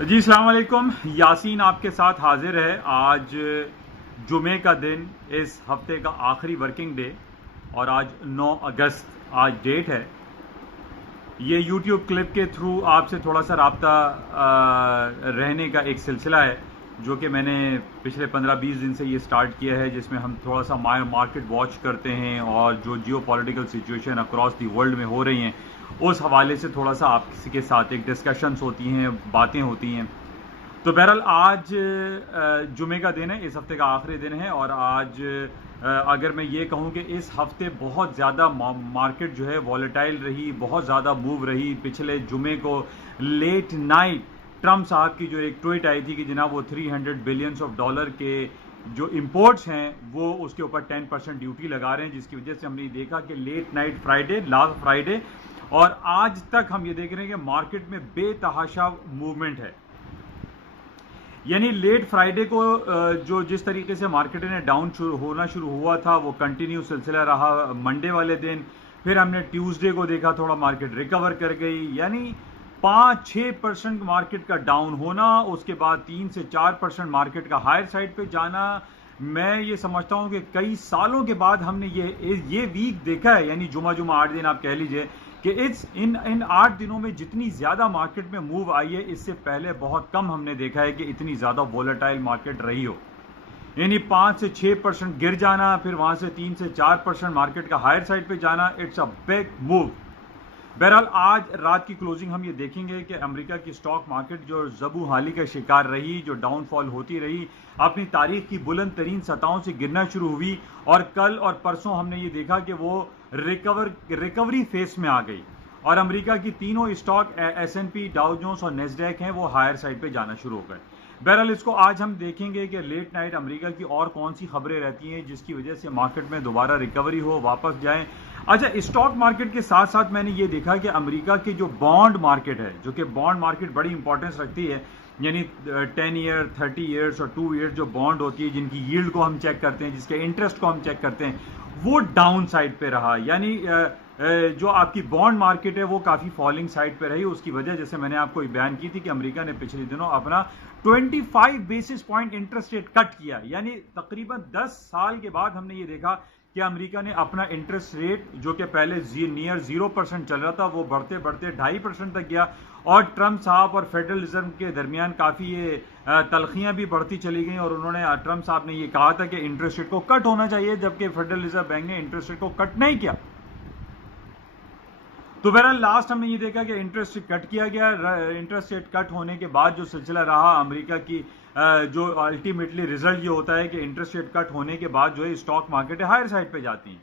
جی السلام علیکم، یاسین آپ کے ساتھ حاضر ہے۔ آج جمعے کا دن، اس ہفتے کا آخری ورکنگ ڈے، اور آج 9 اگست آج ڈیٹ ہے۔ یہ یوٹیوب کلپ کے تھرو آپ سے تھوڑا سا رابطہ رہنے کا ایک سلسلہ ہے جو کہ میں نے پچھلے 15-20 دن سے یہ سٹارٹ کیا ہے، جس میں ہم تھوڑا سا مارکیٹ واچ کرتے ہیں اور جو geopolitical situation across the world میں ہو رہی ہیں اس حوالے سے تھوڑا سا آپ کسی کے ساتھ ایک ڈسکشنز ہوتی ہیں، باتیں ہوتی ہیں۔ تو بہرحال آج جمعے کا دن ہے، اس ہفتے کا آخری دن ہے، اور آج اگر میں یہ کہوں کہ اس ہفتے بہت زیادہ مارکیٹ جو ہے والیٹائل رہی، بہت زیادہ موو رہی۔ پچھلے جمعے کو لیٹ نائٹ ٹرمپ صاحب کی جو ایک ٹویٹ آئی تھی کہ جناب وہ $300 بلین کے جو امپورٹس ہیں وہ اس کے اوپر 10% ڈیوٹی لگا رہے ہیں، جس کی وجہ سے ہم نے دیکھا کہ late night Friday, last Friday اور آج تک ہم یہ دیکھ رہے ہیں کہ مارکیٹ میں بے تحاشا موومنٹ ہے۔ یعنی لیٹ فرائیڈے کو جو جس طریقے سے مارکیٹ نے ڈاؤن ہونا شروع ہوا تھا وہ کنٹینیو سلسلہ رہا منڈے والے دن، پھر ہم نے ٹیوزڈے کو دیکھا تھوڑا مارکیٹ ریکور کر گئی، یعنی 5-6% مارکیٹ کا ڈاؤن ہونا، اس کے بعد 3 سے 4% مارکیٹ کا ہائر سائڈ پہ جانا۔ میں یہ سمجھتا ہوں کہ کئی سالوں کے بعد ہم نے یہ ویک دیکھا ہے، یعنی جمعہ 8 دن آپ کہہ لیجئے کہ ان 8 دنوں میں جتنی زیادہ مارکیٹ میں موو آئی ہے اس سے پہلے بہت کم ہم نے دیکھا ہے کہ اتنی زیادہ وولٹائل مارکیٹ رہی ہو۔ یعنی 5 سے 6% گر جانا، پھر وہاں سے 3 سے 4% مارکیٹ کا ہائر سائڈ پہ جانا، اٹس اے بگ موو۔ بہرحال آج رات کی کلوزنگ ہم یہ دیکھیں گے کہ امریکہ کی سٹاک مارکیٹ جو زبوں حالی کا شکار رہی، جو ڈاؤن فال ہوتی رہی، اپنی تاریخ کی بلند ترین سطحوں سے گرنا شروع ہوئی، اور کل اور پرسوں ہم نے یہ دیکھا کہ وہ ریکوری فیس میں آ گئی، اور امریکہ کی تینوں اسٹاک S&P، ڈاؤ جونز اور نیسڈیک ہیں وہ ہائر سائڈ پہ جانا شروع ہو گئے۔ بہرحال اس کو آج ہم دیکھیں گے کہ لیٹ نائٹ امریکہ کی اور کون سی خبریں رہتی ہیں جس کی وجہ سے مارکیٹ میں دوبارہ ریکوری ہو، واپس جائیں۔ اچھا، اسٹاک مارکیٹ کے ساتھ ساتھ میں نے یہ دیکھا کہ امریکہ کی جو بانڈ مارکیٹ ہے، جو کہ بانڈ مارکیٹ بڑی امپورٹنس رکھتی ہے، یعنی 10 ایئر 30 ایئرس اور 2 ایئر جو بانڈ ہوتی ہے جن کی ییلڈ کو ہم چیک کرتے ہیں، جس کے انٹرسٹ کو ہم چیک کرتے ہیں، وہ ڈاؤن سائڈ پہ رہا۔ یعنی جو آپ کی بانڈ مارکیٹ ہے وہ کافی فالنگ سائڈ پہ رہی۔ اس کی وجہ جیسے میں نے آپ کو بیان کی تھی کہ امریکہ نے پچھلے دنوں اپنا 25 بیسس پوائنٹ انٹرسٹ ریٹ کٹ کیا، یعنی تقریباً 10 سال کے بعد ہم نے یہ دیکھا کہ امریکہ نے اپنا انٹرسٹ ریٹ جو کہ پہلے نیئر 0% چل رہا تھا وہ بڑھتے بڑھتے 2.5% تک گیا، اور ٹرمپ صاحب اور فیڈرل ریزرو کے درمیان کافی یہ تلخیاں بھی بڑھتی چلی گئیں، اور انہوں نے ٹرمپ صاحب نے یہ کہا تھا کہ انٹرسٹ ریٹ کو کٹ ہونا چاہیے، جبکہ فیڈرل ریزرو بینک نے انٹرسٹ ریٹ کو کٹ نہیں کیا۔ تو بہرحال لاسٹ ہم نے یہ دیکھا کہ انٹرسٹ ریٹ کٹ کیا گیا۔ انٹرسٹ ریٹ کٹ ہونے کے بعد جو سلسلہ رہا امریکہ کی جو الٹیمیٹلی ریزلٹ یہ ہوتا ہے کہ انٹرسٹ ریٹ کٹ ہونے کے بعد جو ہے اسٹاک مارکیٹیں ہائر سائڈ پہ جاتی ہیں،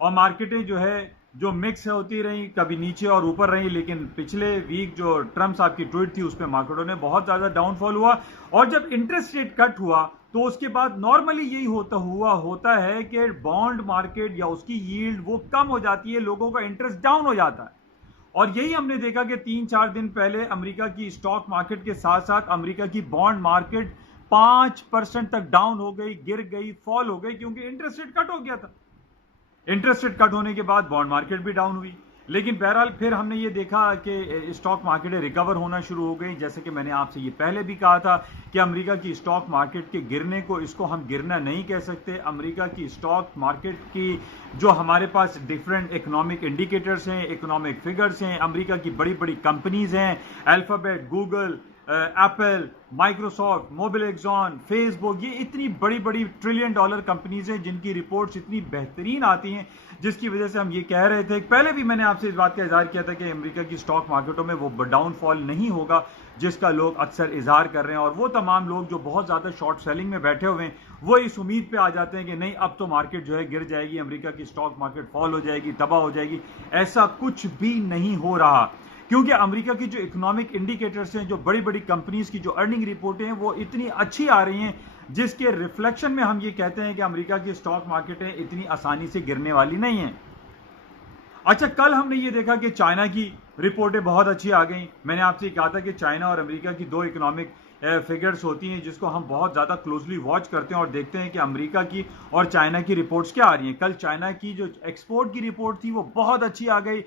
اور مارکیٹیں جو ہے جو مکس ہوتی رہیں، کبھی نیچے اور اوپر رہیں، لیکن پچھلے ویک جو ٹرمپ صاحب کی ٹویٹ تھی اس پہ مارکیٹوں نے بہت زیادہ ڈاؤن فال ہوا، اور جب انٹرسٹ ریٹ کٹ ہوا تو اس کے بعد نارملی یہی ہوتا ہے کہ بانڈ مارکیٹ یا اس کی ییلڈ وہ کم ہو جاتی ہے، لوگوں کا انٹرسٹ ڈاؤن ہو جاتا ہے، اور یہی ہم نے دیکھا کہ 3-4 دن پہلے امریکہ کی اسٹاک مارکیٹ کے ساتھ ساتھ امریکہ کی بانڈ مارکیٹ 5% تک ڈاؤن ہو گئی، گر گئی، فال ہو گئی، کیونکہ انٹرسٹ ریٹ کٹ ہو گیا تھا۔ انٹرسٹ ریٹ کٹ ہونے کے بعد بانڈ مارکیٹ بھی ڈاؤن ہوئی، لیکن بہرحال پھر ہم نے یہ دیکھا کہ اسٹاک مارکیٹیں ریکور ہونا شروع ہو گئی۔ جیسے کہ میں نے آپ سے یہ پہلے بھی کہا تھا کہ امریکہ کی اسٹاک مارکیٹ کے گرنے کو اس کو ہم گرنا نہیں کہہ سکتے۔ امریکہ کی اسٹاک مارکیٹ کی جو ہمارے پاس ڈفرینٹ اکنامک انڈیکیٹرز ہیں، اکنامک فگرز ہیں، امریکہ کی بڑی بڑی کمپنیز ہیں، Alphabet, Google, Apple, Microsoft, Mobil Exxon, Facebook, یہ اتنی بڑی بڑی $1 ٹریلین کمپنیز ہیں جن کی رپورٹس اتنی بہترین آتی ہیں، جس کی وجہ سے ہم یہ کہہ رہے تھے پہلے بھی میں نے آپ سے اس بات کا اظہار کیا تھا کہ امریکہ کی سٹاک مارکیٹوں میں وہ ڈاؤن فال نہیں ہوگا جس کا لوگ اکثر اظہار کر رہے ہیں، اور وہ تمام لوگ جو بہت زیادہ شارٹ سیلنگ میں بیٹھے ہوئے ہیں وہ اس امید پہ آ جاتے ہیں کہ نہیں اب تو مارکیٹ جو ہے گر جائے گی، امریکہ کی سٹاک مارکیٹ فال ہو جائے گی، تباہ ہو جائے گی۔ ایسا کچھ بھی نہیں ہو رہا، کیونکہ امریکہ کی جو اکنامک انڈیکیٹرز ہیں، جو بڑی بڑی کمپنیز کی جو ارننگ رپورٹیں ہیں وہ اتنی اچھی آ رہی ہیں جس کے ریفلیکشن میں ہم یہ کہتے ہیں کہ امریکہ کی سٹاک مارکیٹیں اتنی آسانی سے گرنے والی نہیں ہیں۔ اچھا، کل ہم نے یہ دیکھا کہ چائنا کی رپورٹیں بہت اچھی آ گئیں. میں نے آپ سے کہا تھا کہ چائنا اور امریکہ کی دو اکنامک فگرز ہوتی ہیں جس کو ہم بہت زیادہ کلوزلی واچ کرتے ہیں اور دیکھتے ہیں کہ امریکہ کی اور چائنا کی رپورٹس کیا آ رہی ہیں. کل چائنا کی جو ایکسپورٹ کی رپورٹ تھی وہ بہت اچھی آ گئی.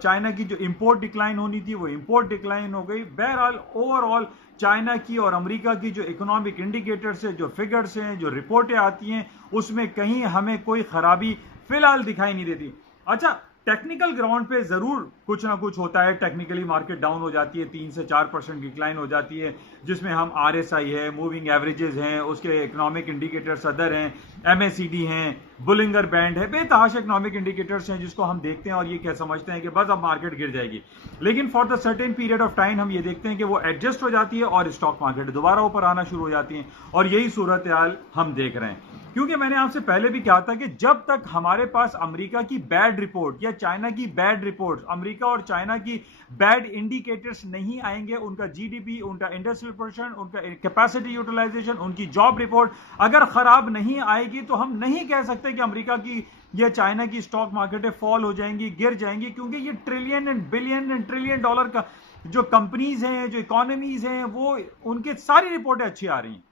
چائنا کی جو امپورٹ ڈکلائن ہونی تھی وہ امپورٹ ڈکلائن ہو گئی. بہرحال اوور آل چائنا کی اور امریکہ کی جو اکنامک انڈیکیٹرز ہیں، جو فگرز ہیں، جو رپورٹیں آتی ہیں، اس میں کہیں ہمیں کوئی خرابی فی الحال دکھائی نہیں دیتی. اچھا، ٹیکنیکل گراؤنڈ پہ ضرور کچھ نہ کچھ ہوتا ہے. ٹیکنیکلی مارکیٹ ڈاؤن ہو جاتی ہے، 3 سے 4% ڈکلائن ہو جاتی ہے، جس میں ہم RSI ہے، موونگ ایوریجز ہیں، اس کے اکنامک انڈیکیٹرز ادر ہیں، MACD ہیں، بولنگر بینڈ ہے، بے تحاشا اکنامک انڈیکیٹرز ہیں جس کو ہم دیکھتے ہیں اور یہ کیا سمجھتے ہیں کہ بس اب مارکیٹ گر جائے گی. لیکن for the certain period of time ہم یہ دیکھتے ہیں کہ وہ ایڈجسٹ ہو جاتی ہے اور اسٹاک مارکیٹ دوبارہ اوپر آنا شروع ہو جاتی ہیں، اور یہی صورتحال ہم دیکھ رہے ہیں. کیونکہ میں نے آپ سے پہلے بھی کہا تھا کہ جب تک ہمارے پاس امریکہ کی بیڈ رپورٹ یا چائنا کی بیڈ رپورٹ، امریکہ اور چائنا کی بیڈ انڈیکیٹرز نہیں آئیں گے، ان کا GDP، ان کا انڈسٹریل پروڈکشن، ان کا کیپیسٹی یوٹیلائزیشن، ان کی جاب رپورٹ اگر خراب نہیں آئے گی تو ہم نہیں کہہ سکتے کہ امریکہ کی یا چائنا کی اسٹاک مارکیٹیں فال ہو جائیں گی، گر جائیں گی. کیونکہ یہ trillion and billion and trillion dollar کا جو کمپنیز ہیں، جو اکانومیز ہیں، وہ ان کے ساری رپورٹیں اچھی آ رہی ہیں.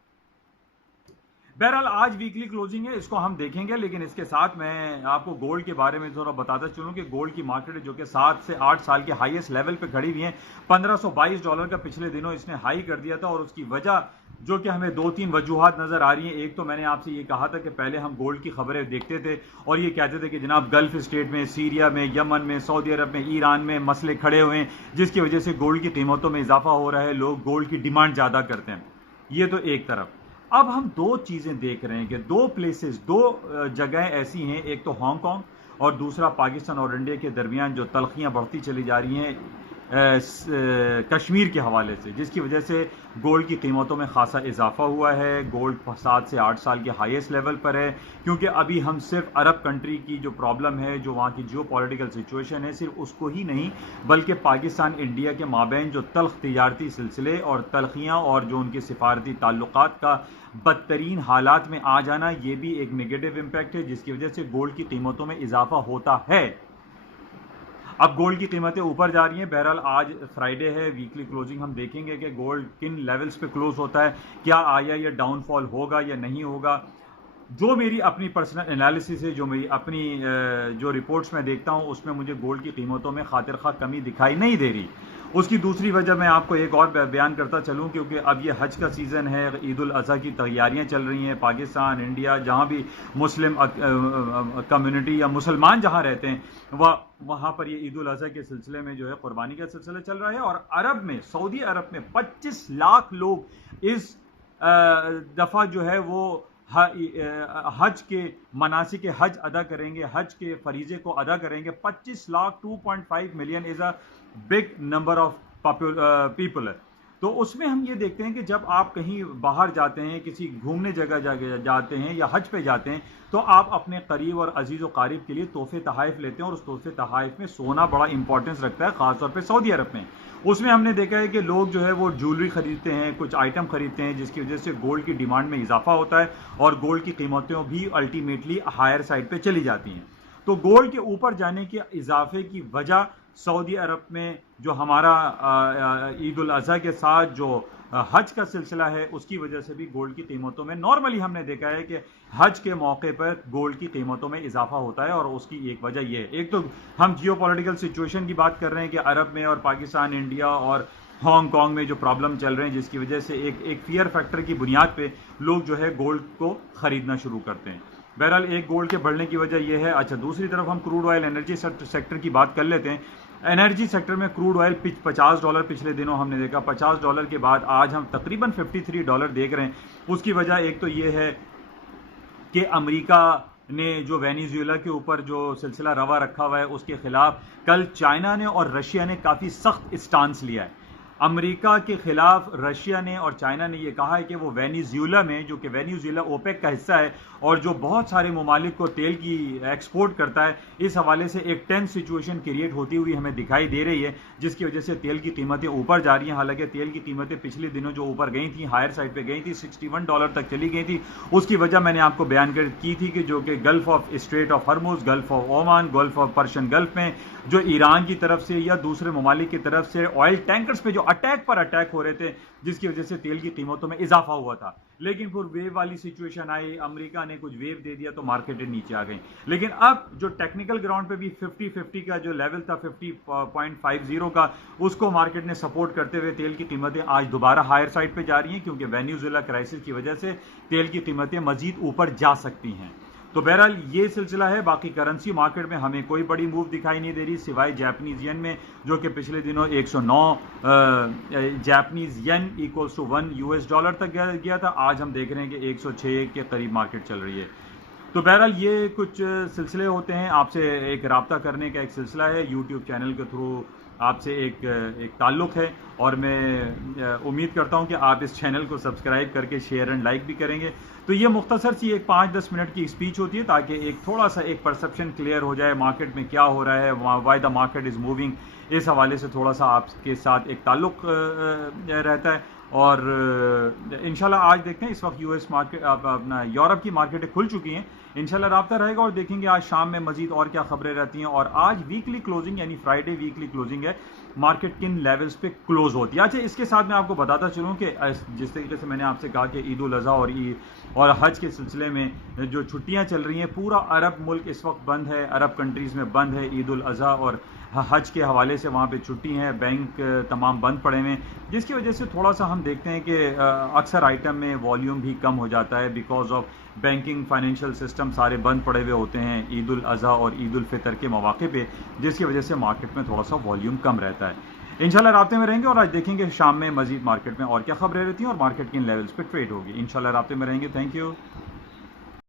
بہرحال آج ویکلی کلوزنگ ہے، اس کو ہم دیکھیں گے. لیکن اس کے ساتھ میں آپ کو گولڈ کے بارے میں تھوڑا بتاتا چلوں کہ گولڈ کی مارکیٹ جو کہ 7 سے 8 سال کے ہائیسٹ لیول پہ کھڑی ہوئی ہیں. $1522 کا پچھلے دنوں اس نے ہائی کر دیا تھا، اور اس کی وجہ جو کہ ہمیں 2-3 وجوہات نظر آ رہی ہیں. ایک تو میں نے آپ سے یہ کہا تھا کہ پہلے ہم گولڈ کی خبریں دیکھتے تھے اور یہ کہتے تھے کہ جناب گلف اسٹیٹ میں، سیریا میں، یمن میں، سعودی عرب میں، ایران میں مسئلے کھڑے ہوئے ہیں جس کی وجہ سے گولڈ کی قیمتوں میں اضافہ ہو رہا ہے، لوگ گولڈ کی ڈیمانڈ زیادہ کرتے ہیں. یہ تو ایک طرف. اب ہم 2 چیزیں دیکھ رہے ہیں کہ 2 جگہیں ایسی ہیں، ایک تو ہانگ کانگ اور دوسرا پاکستان اور انڈیا کے درمیان جو تلخیاں بڑھتی چلی جا رہی ہیں کشمیر کے حوالے سے، جس کی وجہ سے گولڈ کی قیمتوں میں خاصا اضافہ ہوا ہے. گولڈ 7 سے 8 سال کے ہائیسٹ لیول پر ہے، کیونکہ ابھی ہم صرف عرب کنٹری کی جو پرابلم ہے، جو وہاں کی جیو پولیٹیکل سچویشن ہے، صرف اس کو ہی نہیں بلکہ پاکستان انڈیا کے مابین جو تلخ تجارتی سلسلے اور تلخیاں اور جو ان کے سفارتی تعلقات کا بدترین حالات میں آ جانا، یہ بھی ایک نیگیٹو امپیکٹ ہے جس کی وجہ سے گولڈ کی قیمتوں میں اضافہ ہوتا ہے. اب گولڈ کی قیمتیں اوپر جا رہی ہیں. بہرحال آج فرائیڈے ہے، ویکلی کلوزنگ ہم دیکھیں گے کہ گولڈ کن لیولز پہ کلوز ہوتا ہے، کیا آیا یہ ڈاؤن فال ہوگا یا نہیں ہوگا. جو میری اپنی پرسنل انالیسس ہے، جو میری اپنی جو رپورٹس میں دیکھتا ہوں، اس میں مجھے گولڈ کی قیمتوں میں خاطر خواہ کمی دکھائی نہیں دے رہی. اس کی دوسری وجہ میں آپ کو ایک اور بیان کرتا چلوں، کیونکہ اب یہ حج کا سیزن ہے، عید الاضحیٰ کی تیاریاں چل رہی ہیں. پاکستان، انڈیا، جہاں بھی مسلم کمیونٹی یا مسلمان جہاں رہتے ہیں وہاں پر یہ عید الاضحیٰ کے سلسلے میں جو ہے قربانی کا سلسلہ چل رہا ہے. اور عرب میں، سعودی عرب میں 25 لاکھ لوگ اس دفعہ جو ہے وہ حج کے مناسک حج ادا کریں گے، حج کے فریضے کو ادا کریں گے. 25 lakh 2.5 million is a big number of people. تو اس میں ہم یہ دیکھتے ہیں کہ جب آپ کہیں باہر جاتے ہیں، کسی گھومنے جگہ جاتے ہیں یا حج پہ جاتے ہیں، تو آپ اپنے قریب اور عزیز و قارب کے لیے تحفے تحائف لیتے ہیں، اور اس تحفے تحائف میں سونا بڑا امپورٹنس رکھتا ہے، خاص طور پہ سعودی عرب میں. اس میں ہم نے دیکھا ہے کہ لوگ جو ہے وہ جیولری خریدتے ہیں، کچھ آئٹم خریدتے ہیں، جس کی وجہ سے گولڈ کی ڈیمانڈ میں اضافہ ہوتا ہے اور گولڈ کی قیمتیں بھی الٹیمیٹلی ہائر سائڈ پہ چلی جاتی ہیں. تو گولڈ کے اوپر جانے کے اضافے کی وجہ سعودی عرب میں جو ہمارا عید الاضحیٰ کے ساتھ جو حج کا سلسلہ ہے، اس کی وجہ سے بھی گولڈ کی قیمتوں میں نارملی ہم نے دیکھا ہے کہ حج کے موقع پر گولڈ کی قیمتوں میں اضافہ ہوتا ہے. اور اس کی ایک وجہ یہ ہے، ایک تو ہم جیو پولیٹیکل سچویشن کی بات کر رہے ہیں کہ عرب میں اور پاکستان، انڈیا اور ہانگ کانگ میں جو پرابلم چل رہے ہیں، جس کی وجہ سے ایک فیئر فیکٹر کی بنیاد پہ لوگ جو ہے گولڈ کو خریدنا شروع کرتے ہیں. بہرحال ایک گولڈ کے بڑھنے کی وجہ یہ ہے. اچھا، دوسری طرف ہم کروڈ آئل انرجی سیکٹر کی بات کر لیتے ہیں. انرجی سیکٹر میں کروڈ آئل $50 پچھلے دنوں ہم نے دیکھا. $50 کے بعد آج ہم تقریباً $53 دیکھ رہے ہیں. اس کی وجہ ایک تو یہ ہے کہ امریکہ نے جو وینیزویلا کے اوپر جو سلسلہ روا رکھا ہوا ہے، اس کے خلاف کل چائنا نے اور رشیا نے کافی سخت اسٹانس لیا ہے. امریکہ کے خلاف رشیا نے اور چائنا نے یہ کہا ہے کہ وہ وینیزویلا میں، جو کہ وینیزویلا اوپیک کا حصہ ہے اور جو بہت سارے ممالک کو تیل کی ایکسپورٹ کرتا ہے، اس حوالے سے ایک ٹینس سچویشن کریٹ ہوتی ہوئی ہمیں دکھائی دے رہی ہے، جس کی وجہ سے تیل کی قیمتیں اوپر جا رہی ہیں۔ حالانکہ تیل کی قیمتیں پچھلے دنوں جو اوپر گئی تھیں، ہائر سائڈ پہ گئی تھیں، $61 تک چلی گئی تھی۔ اس کی وجہ میں نے آپ کو بیان کی تھی کہ جو کہ golf of street of Hormuz, golf of Oman, golf of Persian golf میں جو ایران کی طرف سے یا دوسرے ممالک کی طرف سے آئل ٹینکرز پہ جو اٹیک پر اٹیک ہو رہے تھے، جس کی وجہ سے تیل کی قیمتوں میں اضافہ ہوا تھا۔ لیکن پھر ویو والی سچویشن آئی، امریکہ نے کچھ ویو دے دیا تو مارکیٹیں نیچے آ گئیں۔ لیکن اب جو ٹیکنیکل گراؤنڈ پہ بھی 50-50 کا جو لیول تھا 50.50 کا، اس کو مارکیٹ نے سپورٹ کرتے ہوئے تیل کی قیمتیں آج دوبارہ ہائر سائڈ پہ جا رہی ہیں، کیونکہ وینیزویلا کرائسس کی وجہ سے تیل کی قیمتیں مزید اوپر جا سکتی ہیں۔ تو بہرحال یہ سلسلہ ہے۔ باقی کرنسی مارکیٹ میں ہمیں کوئی بڑی موو دکھائی نہیں دے رہی، سوائے جاپنیز ین میں، جو کہ پچھلے دنوں 109 جاپنیز ین ایکولز ٹو $1 تک گیا تھا۔ آج ہم دیکھ رہے ہیں کہ 106 کے قریب مارکیٹ چل رہی ہے۔ تو بہرحال یہ کچھ سلسلے ہوتے ہیں، آپ سے ایک رابطہ کرنے کا ایک سلسلہ ہے، یوٹیوب چینل کے تھرو آپ سے ایک تعلق ہے، اور میں امید کرتا ہوں کہ آپ اس چینل کو سبسکرائب کر کے شیئر اینڈ لائک بھی کریں گے۔ تو یہ مختصر سی ایک 5-10 منٹ کی اسپیچ ہوتی ہے، تاکہ ایک تھوڑا سا ایک پرسپشن کلیئر ہو جائے مارکیٹ میں کیا ہو رہا ہے، why the market is moving, اس حوالے سے تھوڑا سا آپ کے ساتھ ایک تعلق رہتا ہے۔ اور انشاءاللہ آج دیکھتے ہیں، اس وقت یو ایس مارکیٹ اپنا یورپ کی مارکیٹیں کھل چکی ہیں، انشاءاللہ رابطہ رہے گا، اور دیکھیں گے آج شام میں مزید اور کیا خبریں رہتی ہیں۔ اور آج ویکلی کلوزنگ یعنی فرائیڈے ویکلی کلوزنگ ہے، مارکیٹ کن لیولز پہ کلوز ہوتی ہے۔ اچھا، اس کے ساتھ میں آپ کو بتاتا چلوں کہ جس طریقے سے میں نے آپ سے کہا کہ عید الاضحیٰ اور حج کے سلسلے میں جو چھٹیاں چل رہی ہیں، پورا عرب ملک اس وقت بند ہے، عرب کنٹریز میں بند ہے، عید الاضحیٰ اور حج کے حوالے سے وہاں پہ چھٹی ہیں، بینک تمام بند پڑے ہوئے ہیں، جس کی وجہ سے تھوڑا سا ہم دیکھتے ہیں کہ اکثر آئٹم میں والیوم بھی کم ہو جاتا ہے، because of banking financial system سارے بند پڑے ہوئے ہوتے ہیں عید الاضحیٰ اور عید الفطر کے مواقع پہ، جس کی وجہ سے مارکیٹ میں تھوڑا سا والیوم کم رہتا ہے۔ انشاءاللہ رابطے میں رہیں گے، اور آج دیکھیں گے شام میں مزید مارکیٹ میں اور کیا خبریں رہتی ہیں اور مارکیٹ کن لیولز پہ ٹریڈ ہوگی۔ انشاءاللہ رابطے میں رہیں گے۔ Thank you.